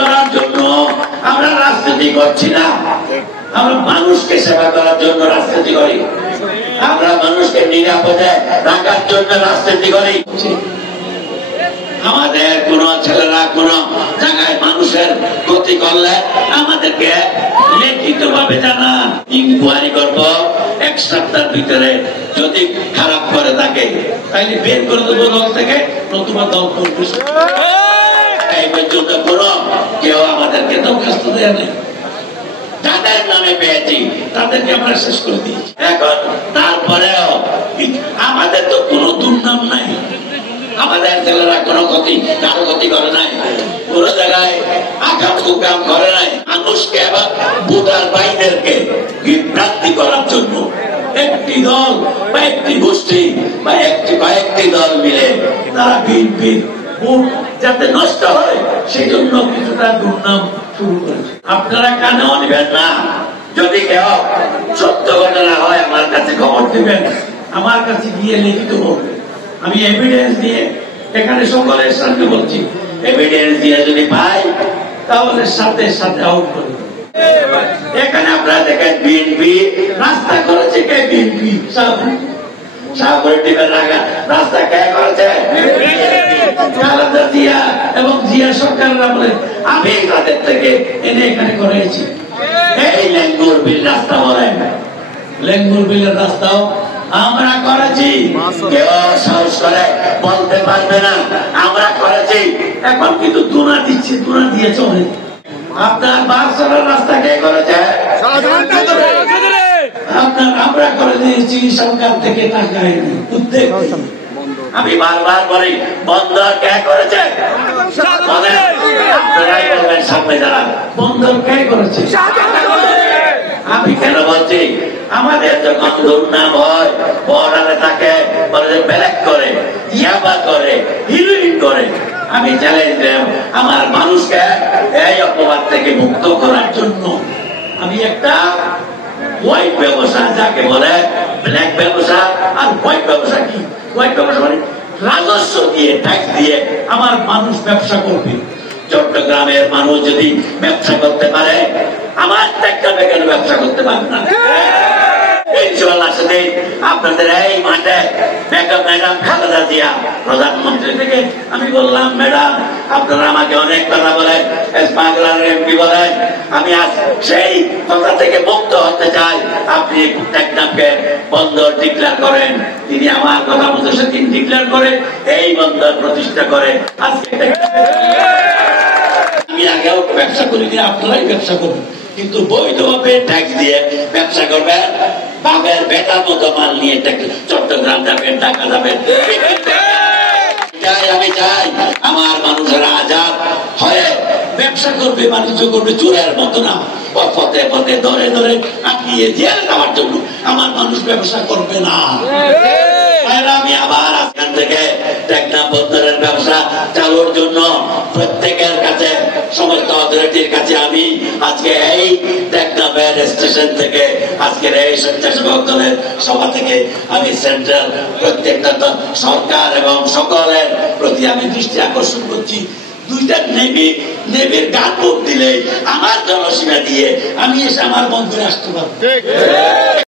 করার জন্য আমরা রাজনীতি করছি না, আমরা মানুষকে সেবা করার জন্য রাজনীতি করি, আমরা মানুষকে নিরাপদে রাখার জন্য রাজনীতি করি। আমাদের কোন ছেলেরা কোন জায়গায় মানুষের ক্ষতি করলে আমাদেরকে লিখিত ভাবে জানান, ইনকোয়ারি করবো, এক সপ্তাহের ভিতরে যদি খারাপ করে থাকে তাইলে বের করে দেবো দল থেকে, নতুবা দল করবে। এই পর্যন্ত কোন কেউ আমাদেরকে দরখাস্ত দেয় নেই, যাদের নামে পেয়েছি তাদেরকে আমরা শেষ করে দিয়েছি। এখন তারপরেও আমাদের তো কোনো দুর্নাম নাই, আমাদের ছেলেরা কোনো ক্ষতি কারো ক্ষতি করে নাই, কোন জায়গায় আকাম কুকাম করে নাই। মানুষকে ভোটার ভাইদেরকে বিভ্রান্তি করার জন্য একটি দল বা একটি গোষ্ঠী বা কয়েকটি দল মিলে তারা বিএনপির ভোট যাতে নষ্ট হয় সেই জন্য কিছুটা দুর্নাম শুরু করেছে। আপনারা কানেও নেবেন না, যদি কেউ সত্য ঘটনা হয় আমার কাছে খবর দিবেন, আমার কাছে গিয়ে লিখিত বলবেন, আমি এভিডেন্স দিয়ে এখানে সকলের সামনে বলছি, এভিডেন্স দিয়ে যদি পাই তাহলে সাথে সাথে আউট করে। এখানে আপনারা দেখেন বিএনপি রাস্তা করেছে, কে? বিএনপি রাস্তা কে করেছে? জিয়া এবং জিয়া সরকাররা বলে আমি তাদের থেকে এনে এখানে করেছি। এই লেঙ্গুর বিল রাস্তা বলেন, লেঙ্গুর বিলের রাস্তাও আমরা করেছি, কেউ সাহস করে বলতে পারবে না আমরা করেছি। এখন কিন্তু তুনা দিচ্ছি, তুনা দিয়ে চলে। আপনার বাসের রাস্তা কে করেছে? আপনার আমরা করে দিয়েছি, সরকার থেকে টাকা এনে উদ্যোগ। আমি বারবার বলি বন্দর কে করেছে? আপনারাই বলবেন সামনে যারা, বন্দর কে করেছে? আমি কেন বলছি, আমাদের যখন দুর্নাম হয় বর্ডারে থাকে, ব্যালেক করে, ইয়াবা করে, হিরোইন করে, আমি চ্যালেঞ্জ দিলাম আমার মানুষকে এই অপবাদ থেকে মুক্ত করার জন্য আমি একটা হোয়াইট ব্যবসা, যাকে বলে ব্ল্যাক ব্যবসা আর হোয়াইট ব্যবসা। কি হোয়াইট ব্যবসা? মানে রাজস্ব দিয়ে, ট্যাক্স দিয়ে আমার মানুষ ব্যবসা করবে। চট্টগ্রামের মানুষ যদি ব্যবসা করতে পারে, আমার টেকনাফে কেন ব্যবসা করতে পারবে না? আপনাদের এই মাঠে বেগম ম্যাডাম খালেদা জিয়া প্রধানমন্ত্রী থেকে আমি বললাম, ম্যাডাম আপনারা আমাকে অনেক কথা বলেন, এমপি বলেন, আমি আজ সেই কথা থেকে মুক্ত হতে চাই, আপনি টেকনাফকে বন্দর ডিক্লেয়ার করেন। তিনি আমার কথা মতো সেদিন ডিক্লেয়ার করে এই বন্দর প্রতিষ্ঠা করে। আজকে আমি আগেও ব্যবসা করিনি, আপনারাই ব্যবসা করুন, কিন্তু বৈধভাবে ট্যাক্স দিয়ে ব্যবসা করবেন। বাপের বেটার মতো মাল নিয়ে চট্টগ্রাম যাবেন, ঢাকা যাবেন। আমি চাই আমার মানুষেরা আজাদ হয়ে ব্যবসা করবে, বাণিজ্য করবে, চোরের মতো না, পথে পথে ধরে ধরে আটকিয়ে জেলে যাওয়ার জন্য আমার মানুষ ব্যবসা করবে না। আমি আবার আজকাল থেকে টেকনাফ বন্দরের ব্যবসা চালুর জন্য প্রত্যেকের কাছে, সমস্ত অথরিটির কাছে আমি আজকে এই টেকনাফের স্টেশন থেকে, আজকের এই স্বেচ্ছাসেবক দলের সভা থেকে আমি সেন্ট্রাল প্রত্যেকটা সরকার এবং সকলের প্রতি আমি দৃষ্টি আকর্ষণ করছি। দুইটা নেভির গান বুক দিলে আমার জনসীমা দিয়ে আমি এসে আমার বন্ধুরে আসতে পারবো।